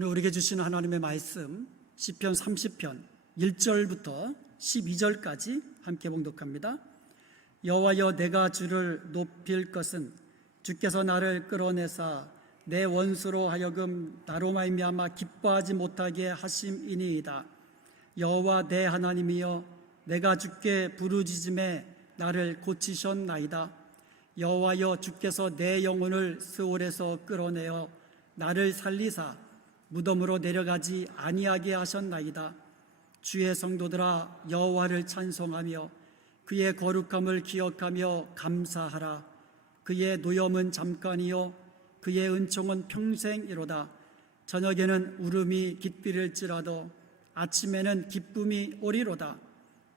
오늘 우리에게 주신 하나님의 말씀 시편 30편 1절부터 12절까지 함께 봉독합니다. 여호와여, 내가 주를 높일 것은 주께서 나를 끌어내사 내 원수로 하여금 나로 말미암아 기뻐하지 못하게 하심이니이다. 여호와 내 하나님이여, 내가 주께 부르짖음에 나를 고치셨나이다. 여호와여, 주께서 내 영혼을 스올에서 끌어내어 나를 살리사 무덤으로 내려가지 아니하게 하셨나이다. 주의 성도들아, 여호와를 찬송하며 그의 거룩함을 기억하며 감사하라. 그의 노염은 잠깐이요 그의 은총은 평생이로다. 저녁에는 울음이 깃들일지라도 아침에는 기쁨이 오리로다.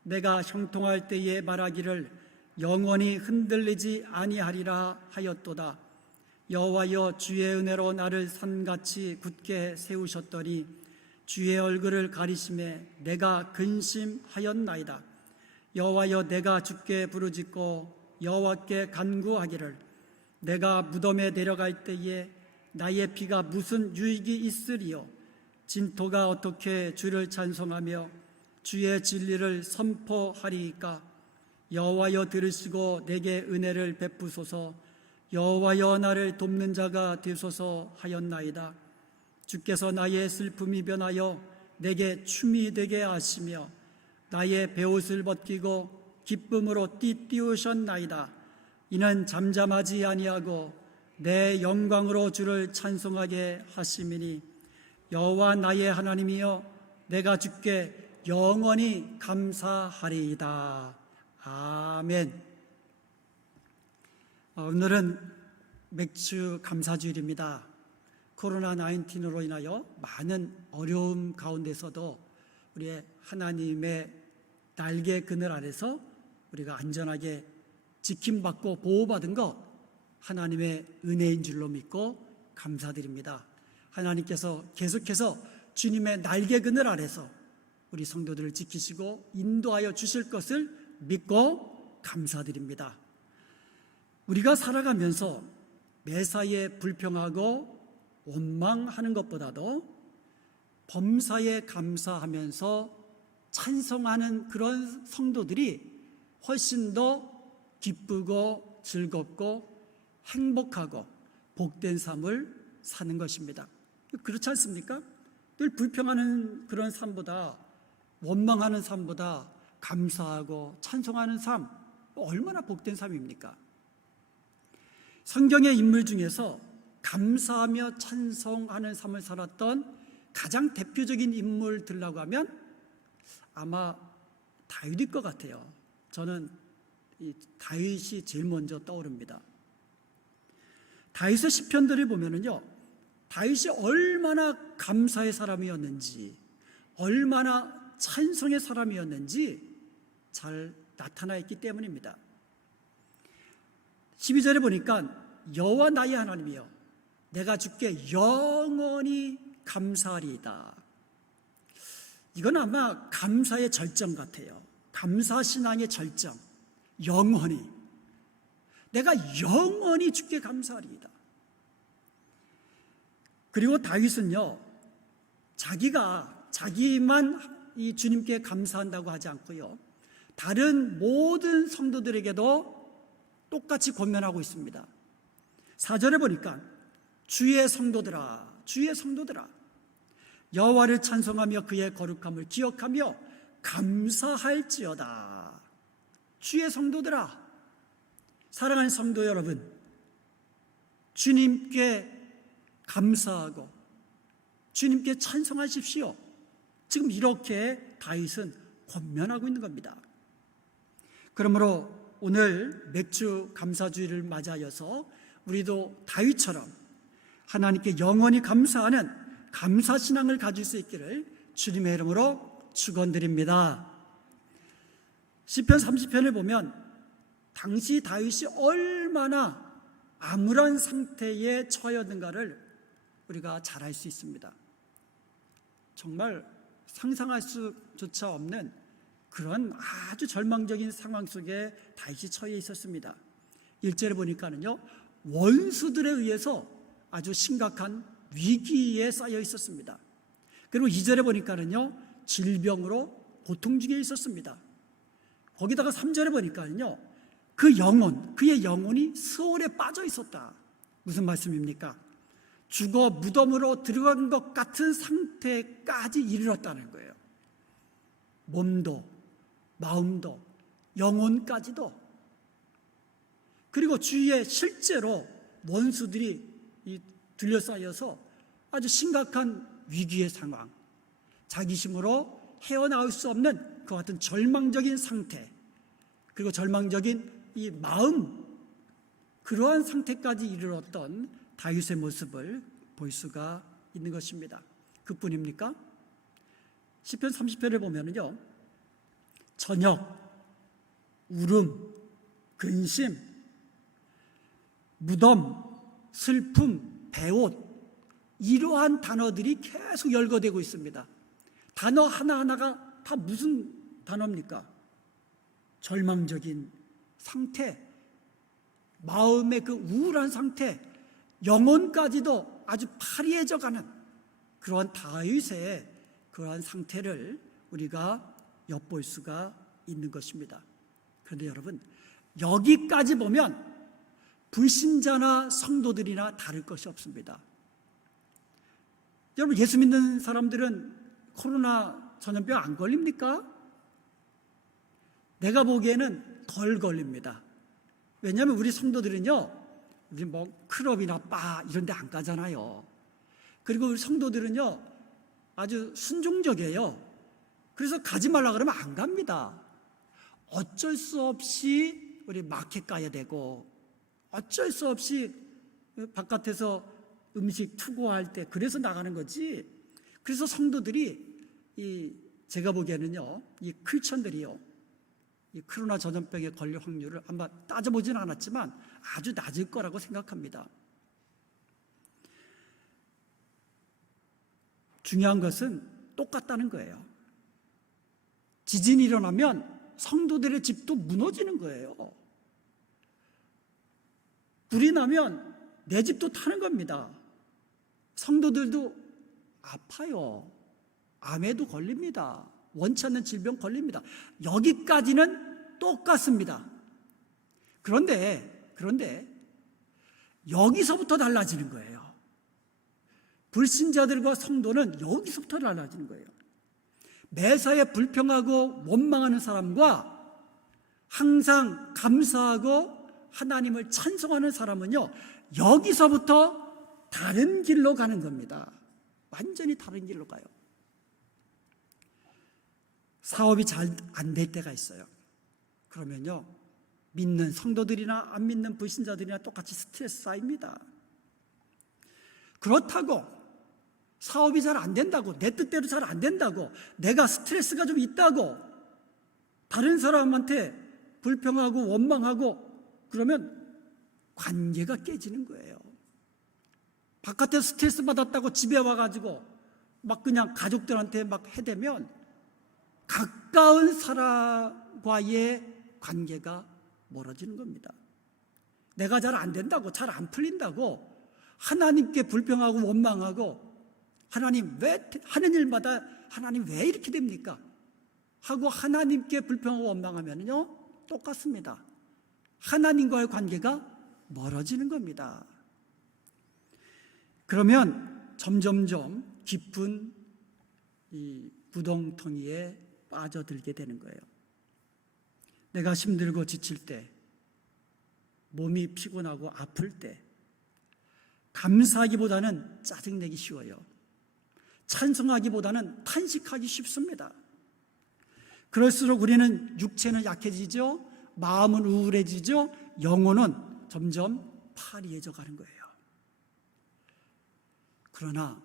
내가 형통할 때에 말하기를 영원히 흔들리지 아니하리라 하였도다. 여호와여, 주의 은혜로 나를 산같이 굳게 세우셨더니 주의 얼굴을 가리심에 내가 근심하였나이다. 여호와여, 내가 주께 부르짖고 여호와께 간구하기를 내가 무덤에 내려갈 때에 나의 피가 무슨 유익이 있으리요. 진토가 어떻게 주를 찬송하며 주의 진리를 선포하리이까. 여호와여, 들으시고 내게 은혜를 베푸소서. 여호와여, 나를 돕는 자가 되소서 하였나이다. 주께서 나의 슬픔이 변하여 내게 춤이 되게 하시며 나의 베옷을 벗기고 기쁨으로 띠띠우셨나이다. 이는 잠잠하지 아니하고 내 영광으로 주를 찬송하게 하심이니 여호와 나의 하나님이여, 내가 주께 영원히 감사하리이다. 아멘. 오늘은 맥주 감사주일입니다. 코로나19로 인하여 많은 어려움 가운데서도 우리의 하나님의 날개 그늘 아래서 우리가 안전하게 지킴받고 보호받은 것, 하나님의 은혜인 줄로 믿고 감사드립니다. 하나님께서 계속해서 주님의 날개 그늘 아래서 우리 성도들을 지키시고 인도하여 주실 것을 믿고 감사드립니다. 우리가 살아가면서 매사에 불평하고 원망하는 것보다도 범사에 감사하면서 찬송하는 그런 성도들이 훨씬 더 기쁘고 즐겁고 행복하고 복된 삶을 사는 것입니다. 그렇지 않습니까? 늘 불평하는 그런 삶보다, 원망하는 삶보다 감사하고 찬송하는 삶, 얼마나 복된 삶입니까? 성경의 인물 중에서 감사하며 찬송하는 삶을 살았던 가장 대표적인 인물들라고 하면 아마 다윗일 것 같아요. 저는 이 다윗이 제일 먼저 떠오릅니다. 다윗의 시편들을 보면은요, 다윗이 얼마나 감사의 사람이었는지, 얼마나 찬송의 사람이었는지 잘 나타나 있기 때문입니다. 12절에 보니까 여호와 나의 하나님이여, 내가 주께 영원히 감사하리이다. 이건 아마 감사의 절정 같아요. 감사신앙의 절정, 영원히. 내가 영원히 주께 감사하리이다. 그리고 다윗은요, 자기만 이 주님께 감사한다고 하지 않고요, 다른 모든 성도들에게도 똑같이 권면하고 있습니다. 4절에 보니까 주의 성도들아, 주의 성도들아, 여호와를 찬송하며 그의 거룩함을 기억하며 감사할지어다. 주의 성도들아, 사랑하는 성도 여러분, 주님께 감사하고 주님께 찬송하십시오. 지금 이렇게 다윗은 권면하고 있는 겁니다. 그러므로 오늘 맥주 감사주일을 맞이하여서 우리도 다윗처럼 하나님께 영원히 감사하는 감사신앙을 가질 수 있기를 주님의 이름으로 축원드립니다. 시편 30편을 보면 당시 다윗이 얼마나 암울한 상태에 처하였는가를 우리가 잘 알 수 있습니다. 정말 상상할 수조차 없는 그런 아주 절망적인 상황 속에 다윗이 처해 있었습니다. 1절에 보니까는요, 원수들에 의해서 아주 심각한 위기에 쌓여 있었습니다. 그리고 2절에 보니까는요, 질병으로 고통 중에 있었습니다. 거기다가 3절에 보니까는요, 그의 영혼이 수월에 빠져 있었다. 무슨 말씀입니까? 죽어 무덤으로 들어간 것 같은 상태까지 이르렀다는 거예요. 몸도, 마음도, 영혼까지도. 그리고 주위에 실제로 원수들이 둘러싸여서 아주 심각한 위기의 상황, 자기 힘으로 헤어나올 수 없는 그 같은 절망적인 상태, 그리고 절망적인 이 마음, 그러한 상태까지 이르렀던 다윗의 모습을 볼 수가 있는 것입니다. 그뿐입니까? 시편 30편을 보면은요, 저녁, 울음, 근심, 무덤, 슬픔, 배옷, 이러한 단어들이 계속 열거되고 있습니다. 단어 하나하나가 다 무슨 단어입니까? 절망적인 상태, 마음의 그 우울한 상태, 영혼까지도 아주 파리해져가는 그러한 다윗의 그러한 상태를 우리가 엿볼 수가 있는 것입니다. 그런데 여러분, 여기까지 보면 불신자나 성도들이나 다를 것이 없습니다. 여러분, 예수 믿는 사람들은 코로나 전염병 안 걸립니까? 내가 보기에는 덜 걸립니다. 왜냐하면 우리 성도들은요, 우리 뭐 클럽이나 바 이런 데 안 가잖아요. 그리고 우리 성도들은요, 아주 순종적이에요. 그래서 가지 말라 그러면 안 갑니다. 어쩔 수 없이 우리 마켓 가야 되고, 어쩔 수 없이 바깥에서 음식 투고할 때 그래서 나가는 거지. 그래서 성도들이 제가 보기에는요, 이 크리스천들이요, 이 코로나 전염병에 걸릴 확률을 아마 따져보지는 않았지만 아주 낮을 거라고 생각합니다. 중요한 것은 똑같다는 거예요. 지진이 일어나면 성도들의 집도 무너지는 거예요. 불이 나면 내 집도 타는 겁니다. 성도들도 아파요. 암에도 걸립니다. 원치 않는 질병 걸립니다. 여기까지는 똑같습니다. 그런데 여기서부터 달라지는 거예요. 불신자들과 성도는 여기서부터 달라지는 거예요. 매사에 불평하고 원망하는 사람과 항상 감사하고 하나님을 찬송하는 사람은요, 여기서부터 다른 길로 가는 겁니다. 완전히 다른 길로 가요. 사업이 잘 안 될 때가 있어요. 그러면요, 믿는 성도들이나 안 믿는 불신자들이나 똑같이 스트레스 쌓입니다. 그렇다고 사업이 잘 안 된다고, 내 뜻대로 잘 안 된다고, 내가 스트레스가 좀 있다고 다른 사람한테 불평하고 원망하고 그러면 관계가 깨지는 거예요. 바깥에서 스트레스 받았다고 집에 와가지고 막 그냥 가족들한테 막 해대면 가까운 사람과의 관계가 멀어지는 겁니다. 내가 잘 안 된다고, 잘 안 풀린다고 하나님께 불평하고 원망하고, 하나님 왜 하는 일마다 하나님 왜 이렇게 됩니까? 하고 하나님께 불평하고 원망하면요, 똑같습니다. 하나님과의 관계가 멀어지는 겁니다. 그러면 점점점 깊은 이 구덩텅이에 빠져들게 되는 거예요. 내가 힘들고 지칠 때, 몸이 피곤하고 아플 때 감사하기보다는 짜증내기 쉬워요. 찬송하기보다는 탄식하기 쉽습니다. 그럴수록 우리는 육체는 약해지죠, 마음은 우울해지죠, 영혼은 점점 파리해져 가는 거예요. 그러나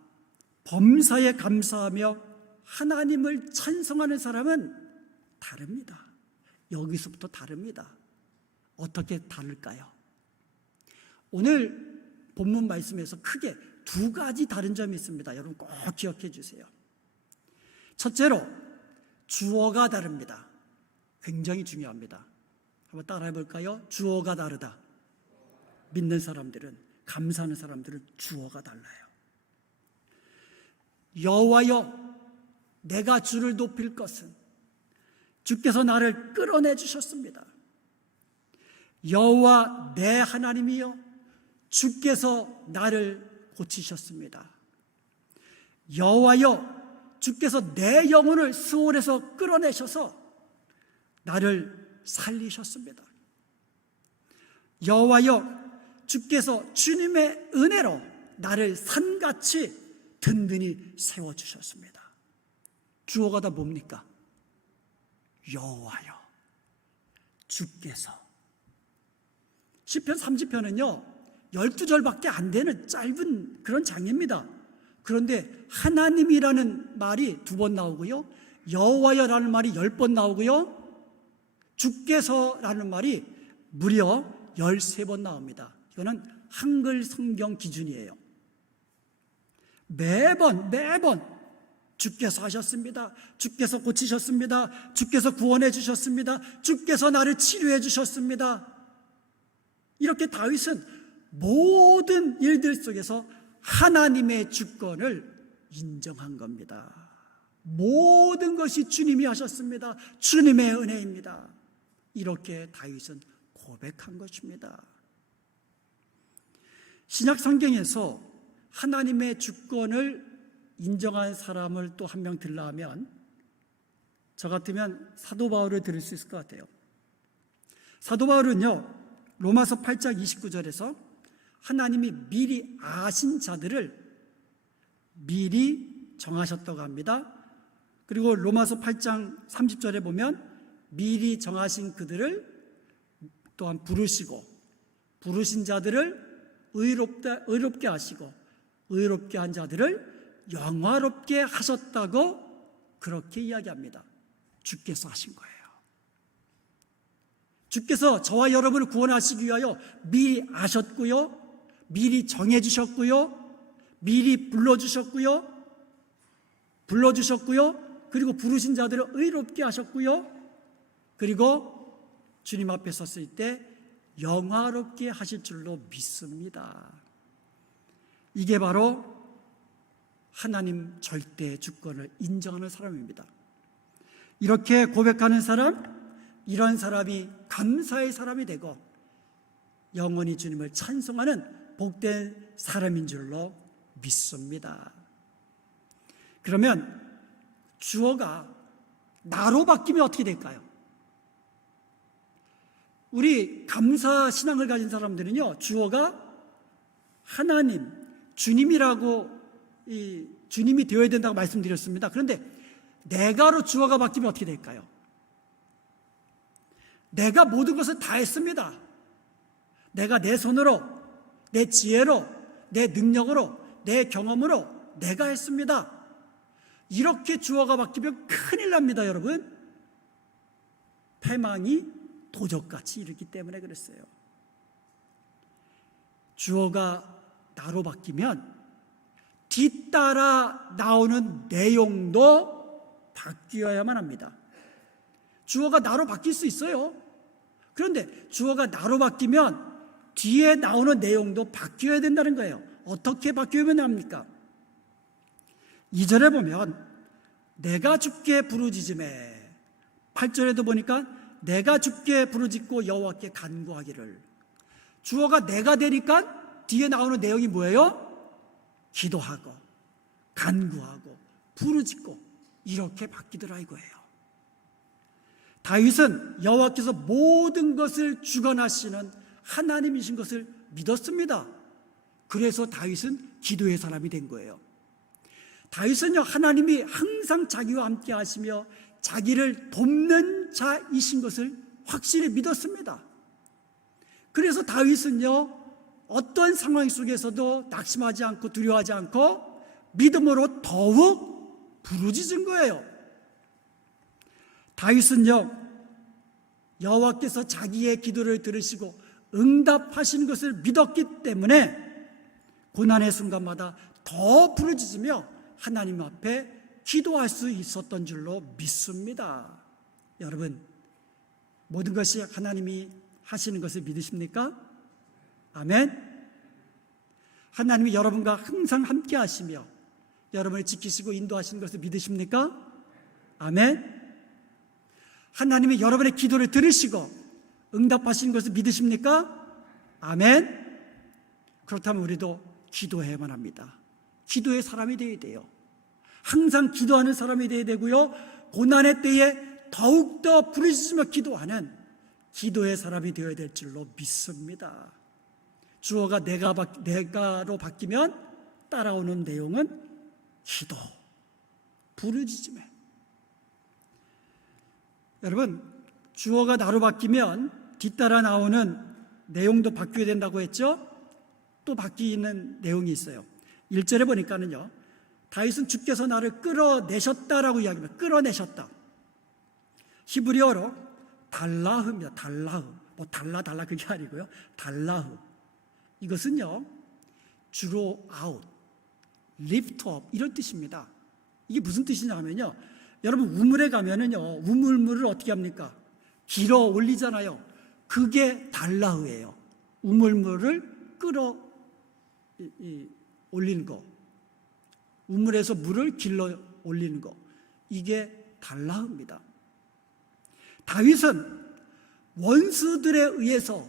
범사에 감사하며 하나님을 찬송하는 사람은 다릅니다. 여기서부터 다릅니다. 어떻게 다를까요? 오늘 본문 말씀에서 크게 두 가지 다른 점이 있습니다. 여러분 꼭 기억해 주세요. 첫째로 주어가 다릅니다. 굉장히 중요합니다. 한번 따라해 볼까요? 주어가 다르다. 믿는 사람들은, 감사하는 사람들은 주어가 달라요. 여호와여, 내가 주를 높일 것은 주께서 나를 끌어내 주셨습니다. 여호와 내 하나님이여, 주께서 나를 고치셨습니다. 여호와여, 주께서 내 영혼을 스올에서 끌어내셔서 나를 살리셨습니다. 여호와여, 주께서 주님의 은혜로 나를 산같이 든든히 세워주셨습니다. 주어가 다 뭡니까? 여호와여, 주께서. 시편 30편은요 12절밖에 안 되는 짧은 그런 장입니다. 그런데 하나님이라는 말이 2번 나오고요, 여호와여라는 말이 10번 나오고요, 주께서라는 말이 무려 13번 나옵니다. 이거는 한글 성경 기준이에요. 매번 주께서 하셨습니다. 주께서 고치셨습니다. 주께서 구원해 주셨습니다. 주께서 나를 치료해 주셨습니다. 이렇게 다윗은 모든 일들 속에서 하나님의 주권을 인정한 겁니다. 모든 것이 주님이 하셨습니다. 주님의 은혜입니다. 이렇게 다윗은 고백한 것입니다. 신약 성경에서 하나님의 주권을 인정한 사람을 또 한 명 들라 하면 저 같으면 사도 바울을 들을 수 있을 것 같아요. 사도 바울은요 로마서 8장 29절에서 하나님이 미리 아신 자들을 미리 정하셨다고 합니다. 그리고 로마서 8장 30절에 보면 미리 정하신 그들을 또한 부르시고 부르신 자들을 의롭게 하시고 의롭게 한 자들을 영화롭게 하셨다고 그렇게 이야기합니다. 주께서 하신 거예요. 주께서 저와 여러분을 구원하시기 위하여 미리 아셨고요, 미리 정해주셨고요, 미리 불러주셨고요, 그리고 부르신 자들을 의롭게 하셨고요, 그리고 주님 앞에 섰을 때 영화롭게 하실 줄로 믿습니다. 이게 바로 하나님 절대 주권을 인정하는 사람입니다. 이렇게 고백하는 사람, 이런 사람이 감사의 사람이 되고 영원히 주님을 찬송하는 복된 사람인 줄로 믿습니다. 그러면 주어가 나로 바뀌면 어떻게 될까요? 우리 감사 신앙을 가진 사람들은요 주어가 하나님, 주님이라고 주님이 되어야 된다고 말씀드렸습니다. 그런데 내가로 주어가 바뀌면 어떻게 될까요? 내가 모든 것을 다 했습니다. 내가 내 손으로, 내 지혜로, 내 능력으로, 내 경험으로 내가 했습니다. 이렇게 주어가 바뀌면 큰일 납니다, 여러분. 패망이 도적같이 이르기 때문에 그랬어요. 주어가 나로 바뀌면 뒤따라 나오는 내용도 바뀌어야만 합니다. 주어가 나로 바뀔 수 있어요. 그런데 주어가 나로 바뀌면 뒤에 나오는 내용도 바뀌어야 된다는 거예요. 어떻게 바뀌면 합니까? 2절에 보면 내가 주께 부르짖음에, 8절에도 보니까 내가 주께 부르짖고 여호와께 간구하기를. 주어가 내가 되니까 뒤에 나오는 내용이 뭐예요? 기도하고 간구하고 부르짖고 이렇게 바뀌더라 이거예요. 다윗은 여호와께서 모든 것을 주관하시는 하나님이신 것을 믿었습니다. 그래서 다윗은 기도의 사람이 된 거예요. 다윗은요 하나님이 항상 자기와 함께 하시며 자기를 돕는 자이신 것을 확실히 믿었습니다. 그래서 다윗은요 어떤 상황 속에서도 낙심하지 않고 두려워하지 않고 믿음으로 더욱 부르짖은 거예요. 다윗은요 여호와께서 자기의 기도를 들으시고 응답하신 것을 믿었기 때문에 고난의 순간마다 더 부르짖으며 하나님 앞에 기도할 수 있었던 줄로 믿습니다. 여러분, 모든 것이 하나님이 하시는 것을 믿으십니까? 아멘. 하나님이 여러분과 항상 함께 하시며 여러분을 지키시고 인도하시는 것을 믿으십니까? 아멘. 하나님이 여러분의 기도를 들으시고 응답하시는 것을 믿으십니까? 아멘. 그렇다면 우리도 기도해야만 합니다. 기도의 사람이 되어야 돼요. 항상 기도하는 사람이 되어야 되고요, 고난의 때에 더욱더 부르짖으며 기도하는 기도의 사람이 되어야 될 줄로 믿습니다. 주어가 내가로 바뀌면 따라오는 내용은 기도, 부르짖음에. 여러분, 주어가 나로 바뀌면 뒤따라 나오는 내용도 바뀌어야 된다고 했죠? 또 바뀌는 내용이 있어요. 1절에 보니까는요, 다윗은 주께서 나를 끌어내셨다라고 이야기합니다. 끌어내셨다. 히브리어로 달라흐입니다. 달라흐. 뭐 달라 그게 아니고요. 달라흐. 이것은요, 주로 아웃, lift up 이런 뜻입니다. 이게 무슨 뜻이냐면요, 여러분 우물에 가면은요, 우물물을 어떻게 합니까? 길어 올리잖아요. 그게 달라흐예요. 우물물을 끌어 올리는 거, 우물에서 물을 길러 올리는 거, 이게 달라흐입니다. 다윗은 원수들에 의해서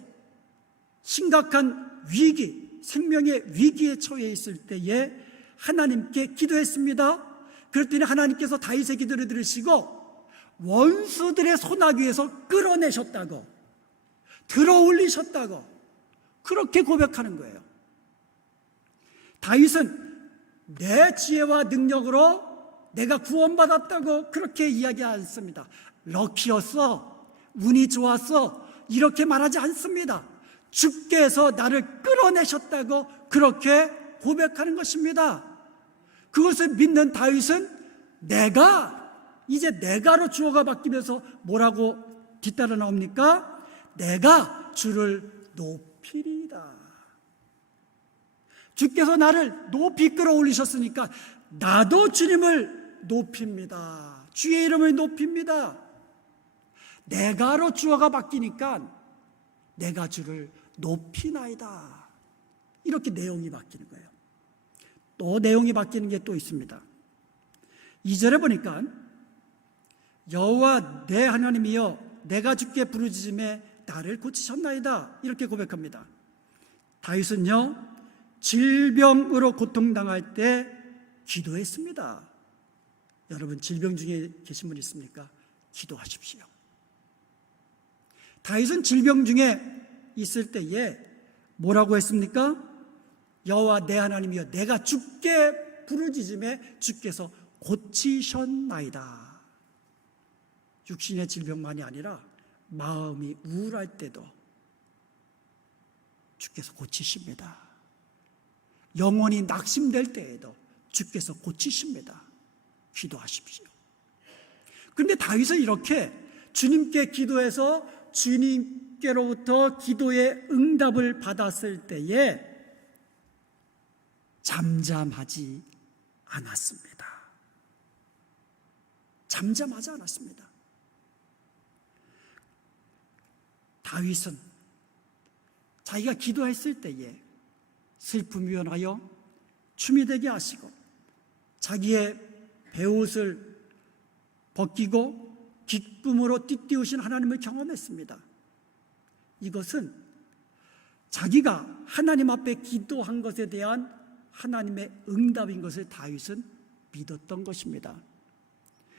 심각한 위기, 생명의 위기에 처해 있을 때에 하나님께 기도했습니다. 그랬더니 하나님께서 다윗의 기도를 들으시고 원수들의 소나기에서 끌어내셨다고, 들어 올리셨다고 그렇게 고백하는 거예요. 다윗은 내 지혜와 능력으로 내가 구원받았다고 그렇게 이야기하지 않습니다. 럭키였어, 운이 좋았어, 이렇게 말하지 않습니다. 주께서 나를 끌어내셨다고 그렇게 고백하는 것입니다. 그것을 믿는 다윗은 이제 내가로 주어가 바뀌면서 뭐라고 뒤따라 나옵니까? 내가 주를 높이리이다. 주께서 나를 높이 끌어올리셨으니까 나도 주님을 높입니다. 주의 이름을 높입니다. 내가로 주어가 바뀌니까 내가 주를 높이나이다. 이렇게 내용이 바뀌는 거예요. 또 내용이 바뀌는 게 또 있습니다. 2절에 보니까 여호와 내 하나님이여 내가 주께 부르짖음에 나를 고치셨나이다. 이렇게 고백합니다. 다윗은요, 질병으로 고통당할 때 기도했습니다. 여러분 질병 중에 계신 분 있습니까? 기도하십시오. 다윗은 질병 중에 있을 때에 뭐라고 했습니까? 여호와 내 하나님이여 내가 주께 부르짖음에 주께서 고치셨나이다. 육신의 질병만이 아니라 마음이 우울할 때도 주께서 고치십니다. 영혼이 낙심될 때에도 주께서 고치십니다. 기도하십시오. 그런데 다윗은 이렇게 주님께 기도해서 주님께로부터 기도의 응답을 받았을 때에 잠잠하지 않았습니다. 잠잠하지 않았습니다. 다윗은 자기가 기도했을 때에 슬픔이 변하여 춤이 되게 하시고 자기의 베옷을 벗기고 기쁨으로 띠띠우신 하나님을 경험했습니다. 이것은 자기가 하나님 앞에 기도한 것에 대한 하나님의 응답인 것을 다윗은 믿었던 것입니다.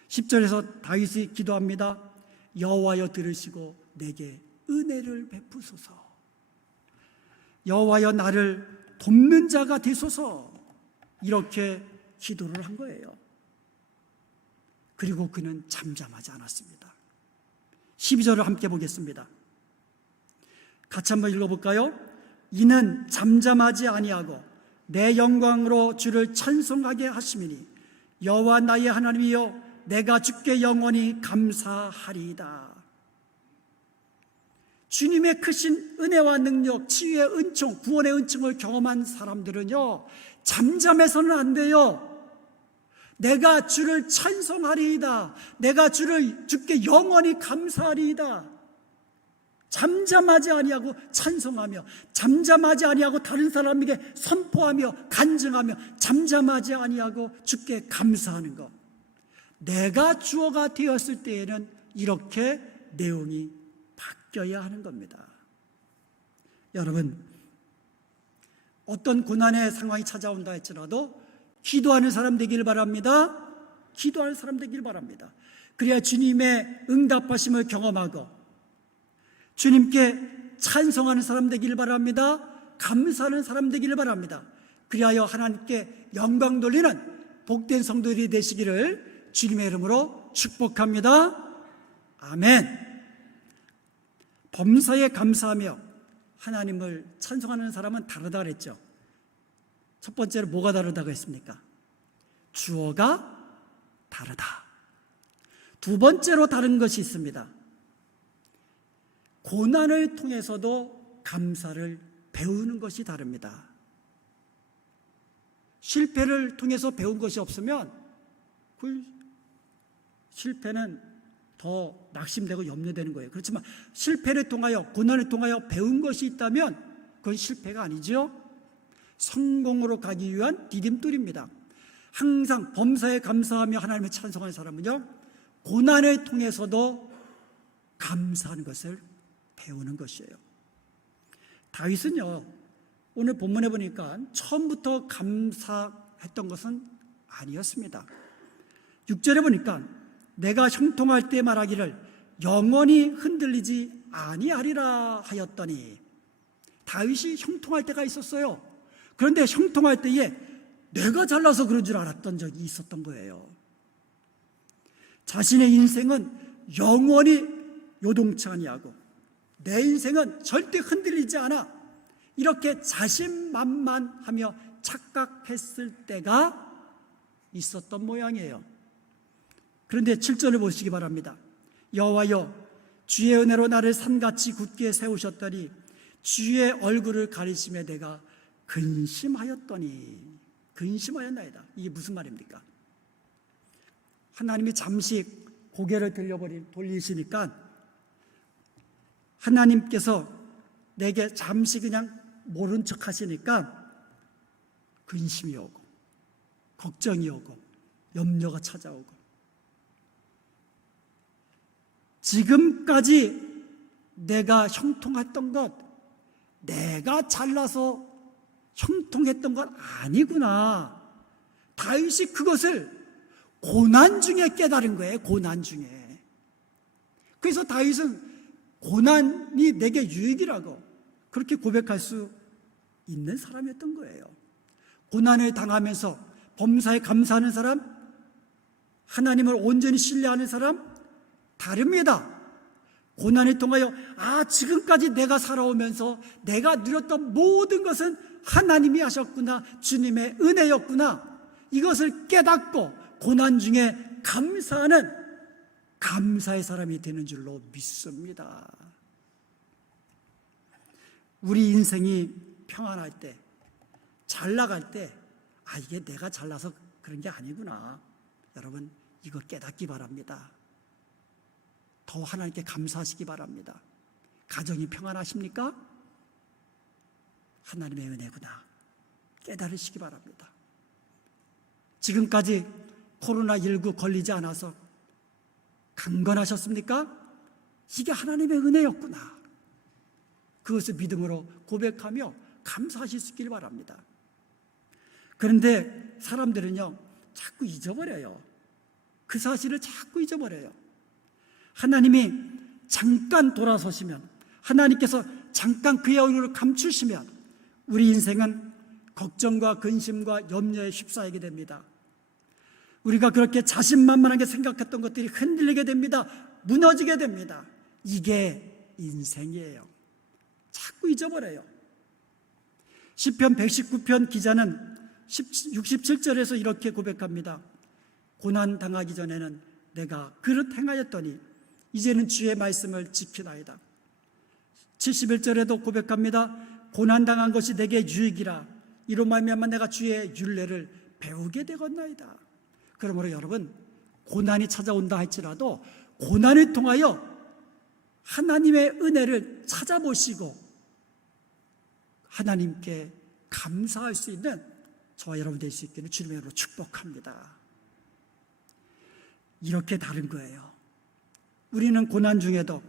10절에서 다윗이 기도합니다. 여호와여 들으시고 내게 은혜를 베푸소서. 여호와여 나를 돕는 자가 되소서. 이렇게 기도를 한 거예요. 그리고 그는 잠잠하지 않았습니다. 12절을 함께 보겠습니다. 같이 한번 읽어볼까요? 이는 잠잠하지 아니하고 내 영광으로 주를 찬송하게 하심이니 여호와 나의 하나님이여 내가 주께 영원히 감사하리이다. 주님의 크신 은혜와 능력, 치유의 은총, 구원의 은총을 경험한 사람들은요, 잠잠해서는 안 돼요. 내가 주를 찬송하리이다. 내가 주께 영원히 감사하리이다. 잠잠하지 아니하고 찬송하며, 잠잠하지 아니하고 다른 사람에게 선포하며 간증하며, 잠잠하지 아니하고 주께 감사하는 것. 내가 주어가 되었을 때에는 이렇게 내용이 바뀌어야 하는 겁니다. 여러분, 어떤 고난의 상황이 찾아온다 할지라도 기도하는 사람 되길 바랍니다. 기도하는 사람 되길 바랍니다. 그래야 주님의 응답하심을 경험하고 주님께 찬송하는 사람 되기를 바랍니다. 감사하는 사람 되기를 바랍니다. 그리하여 하나님께 영광 돌리는 복된 성도들이 되시기를 주님의 이름으로 축복합니다. 아멘. 범사에 감사하며 하나님을 찬송하는 사람은 다르다 그랬죠. 첫 번째로 뭐가 다르다고 했습니까? 주어가 다르다. 두 번째로 다른 것이 있습니다. 고난을 통해서도 감사를 배우는 것이 다릅니다. 실패를 통해서 배운 것이 없으면 그 실패는 더 낙심되고 염려되는 거예요. 그렇지만 실패를 통하여, 고난을 통하여 배운 것이 있다면 그건 실패가 아니죠. 성공으로 가기 위한 디딤돌입니다. 항상 범사에 감사하며 하나님을 찬송하는 사람은요, 고난을 통해서도 감사하는 것을 배우는 것이에요. 다윗은요, 오늘 본문에 보니까 처음부터 감사했던 것은 아니었습니다. 6절에 보니까 내가 형통할 때 말하기를 영원히 흔들리지 아니하리라 하였더니, 다윗이 형통할 때가 있었어요. 그런데 형통할 때에 내가 잘나서 그런 줄 알았던 적이 있었던 거예요. 자신의 인생은 영원히 요동치 아니하고 내 인생은 절대 흔들리지 않아, 이렇게 자신만만하며 착각했을 때가 있었던 모양이에요. 그런데 7절을 보시기 바랍니다. 여호와여, 주의 은혜로 나를 산같이 굳게 세우셨더니 주의 얼굴을 가리심에 내가 근심하였더니, 근심하였나이다. 이게 무슨 말입니까? 하나님이 잠시 고개를 돌리시니까 하나님께서 내게 잠시 그냥 모른 척 하시니까 근심이 오고 걱정이 오고 염려가 찾아오고, 지금까지 내가 형통했던 것, 내가 잘나서 형통했던 건 아니구나. 다윗이 그것을 고난 중에 깨달은 거예요. 고난 중에. 그래서 다윗은 고난이 내게 유익이라고 그렇게 고백할 수 있는 사람이었던 거예요. 고난을 당하면서 범사에 감사하는 사람, 하나님을 온전히 신뢰하는 사람 다릅니다. 고난을 통하여 지금까지 내가 살아오면서 내가 누렸던 모든 것은 하나님이 하셨구나, 주님의 은혜였구나, 이것을 깨닫고 고난 중에 감사하는 감사의 사람이 되는 줄로 믿습니다. 우리 인생이 평안할 때, 잘 나갈 때, 이게 내가 잘나서 그런 게 아니구나, 여러분 이거 깨닫기 바랍니다. 더 하나님께 감사하시기 바랍니다. 가정이 평안하십니까? 하나님의 은혜구나 깨달으시기 바랍니다. 지금까지 코로나19 걸리지 않아서 강건하셨습니까? 이게 하나님의 은혜였구나, 그것을 믿음으로 고백하며 감사하실 수 있길 바랍니다. 그런데 사람들은요 자꾸 잊어버려요. 그 사실을 자꾸 잊어버려요. 하나님이 잠깐 돌아서시면, 하나님께서 잠깐 그의 얼굴을 감추시면 우리 인생은 걱정과 근심과 염려에 휩싸이게 됩니다. 우리가 그렇게 자신만만하게 생각했던 것들이 흔들리게 됩니다. 무너지게 됩니다. 이게 인생이에요. 자꾸 잊어버려요. 시편 119편 기자는 67절에서 이렇게 고백합니다. 고난 당하기 전에는 내가 그릇 행하였더니 이제는 주의 말씀을 지키나이다. 71절에도 고백합니다. 고난 당한 것이 내게 유익이라, 이로 말미암아 내가 주의 율례를 배우게 되겠나이다. 그러므로 여러분, 고난이 찾아온다 할지라도 고난을 통하여 하나님의 은혜를 찾아보시고 하나님께 감사할 수 있는 저와 여러분 될 수 있기를 주님의 이름으로 축복합니다. 이렇게 다른 거예요. 우리는 고난 중에도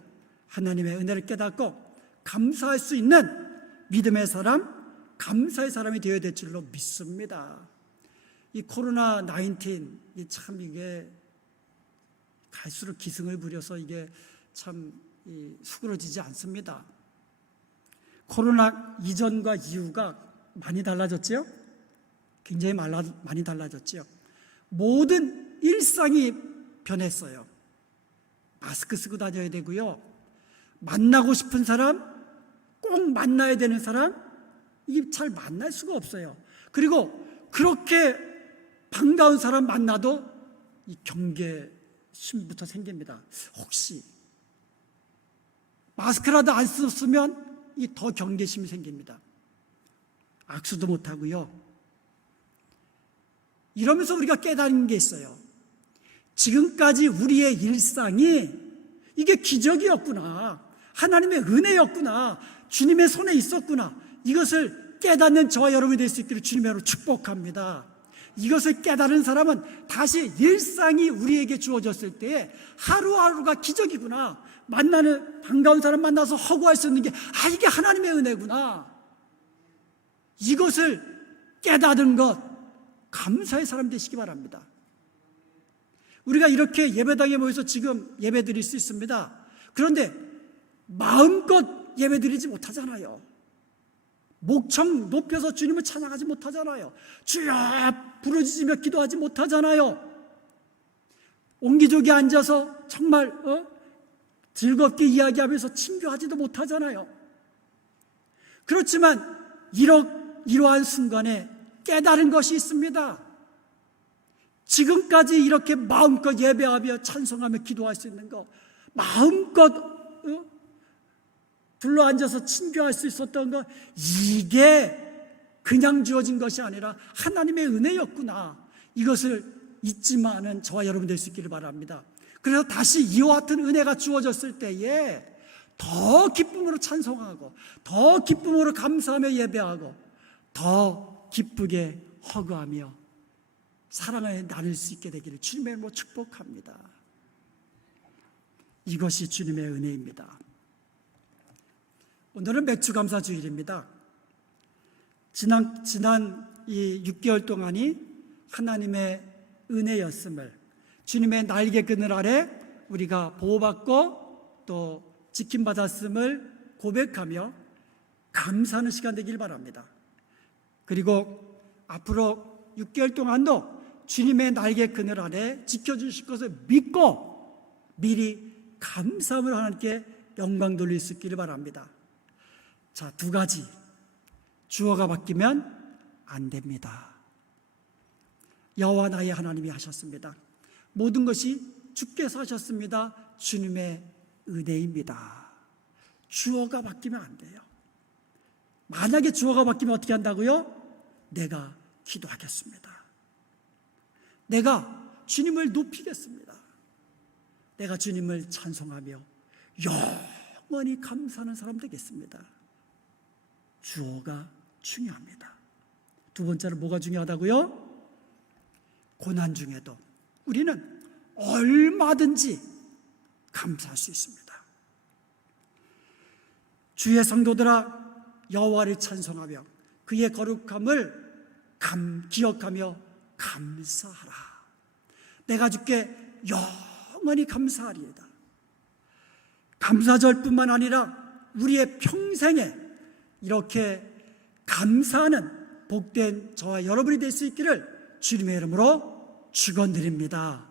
하나님의 은혜를 깨닫고 감사할 수 있는 믿음의 사람, 감사의 사람이 되어야 될 줄로 믿습니다. 이 코로나 19, 참 이게 갈수록 기승을 부려서 이게 참 수그러지지 않습니다. 코로나 이전과 이후가 많이 달라졌죠? 굉장히 많이 달라졌죠. 모든 일상이 변했어요. 마스크 쓰고 다녀야 되고요. 만나고 싶은 사람, 꼭 만나야 되는 사람, 이게 잘 만날 수가 없어요. 그리고 그렇게 반가운 사람 만나도 이 경계심부터 생깁니다. 혹시 마스크라도 안 썼으면 이 더 경계심이 생깁니다. 악수도 못하고요. 이러면서 우리가 깨달은 게 있어요. 지금까지 우리의 일상이 이게 기적이었구나, 하나님의 은혜였구나, 주님의 손에 있었구나, 이것을 깨닫는 저와 여러분이 될 수 있기를 주님의 이름으로 축복합니다. 이것을 깨달은 사람은 다시 일상이 우리에게 주어졌을 때 하루하루가 기적이구나, 만나는 반가운 사람 만나서 허구할 수 있는 게 이게 하나님의 은혜구나, 이것을 깨닫은 것, 감사의 사람 되시기 바랍니다. 우리가 이렇게 예배당에 모여서 지금 예배 드릴 수 있습니다. 그런데 마음껏 예배 드리지 못하잖아요. 목청 높여서 주님을 찬양하지 못하잖아요. 주여 부르짖으며 기도하지 못하잖아요. 옹기종기 앉아서 정말 즐겁게 이야기하면서 친교하지도 못하잖아요. 그렇지만 이러한 순간에 깨달은 것이 있습니다. 지금까지 이렇게 마음껏 예배하며 찬송하며 기도할 수 있는 거, 마음껏 둘러앉아서 친교할 수 있었던 것, 이게 그냥 주어진 것이 아니라 하나님의 은혜였구나, 이것을 잊지만은 저와 여러분 될 수 있기를 바랍니다. 그래서 다시 이와 같은 은혜가 주어졌을 때에 더 기쁨으로 찬송하고, 더 기쁨으로 감사하며 예배하고, 더 기쁘게 허구하며 사랑을 나눌 수 있게 되기를 주님의 이름으로 축복합니다. 이것이 주님의 은혜입니다. 오늘은 맥주감사주일입니다. 지난 이 6개월 동안이 하나님의 은혜였음을, 주님의 날개 그늘 아래 우리가 보호받고 또 지킴받았음을 고백하며 감사하는 시간 되길 바랍니다. 그리고 앞으로 6개월 동안도 주님의 날개 그늘 아래 지켜주실 것을 믿고 미리 감사함을 하나님께 영광 돌릴 수 있기를 바랍니다. 자, 두 가지. 주어가 바뀌면 안 됩니다. 여호와 나의 하나님이 하셨습니다. 모든 것이 주께서 하셨습니다. 주님의 은혜입니다. 주어가 바뀌면 안 돼요. 만약에 주어가 바뀌면 어떻게 한다고요? 내가 기도하겠습니다. 내가 주님을 높이겠습니다. 내가 주님을 찬송하며 영원히 감사하는 사람 되겠습니다. 주어가 중요합니다. 두 번째로 뭐가 중요하다고요? 고난 중에도 우리는 얼마든지 감사할 수 있습니다. 주의 성도들아, 여호와를 찬송하며 그의 거룩함을 기억하며 감사하라. 내가 주께 영원히 감사하리이다. 감사절뿐만 아니라 우리의 평생에 이렇게 감사하는 복된 저와 여러분이 될 수 있기를 주님의 이름으로 축원드립니다.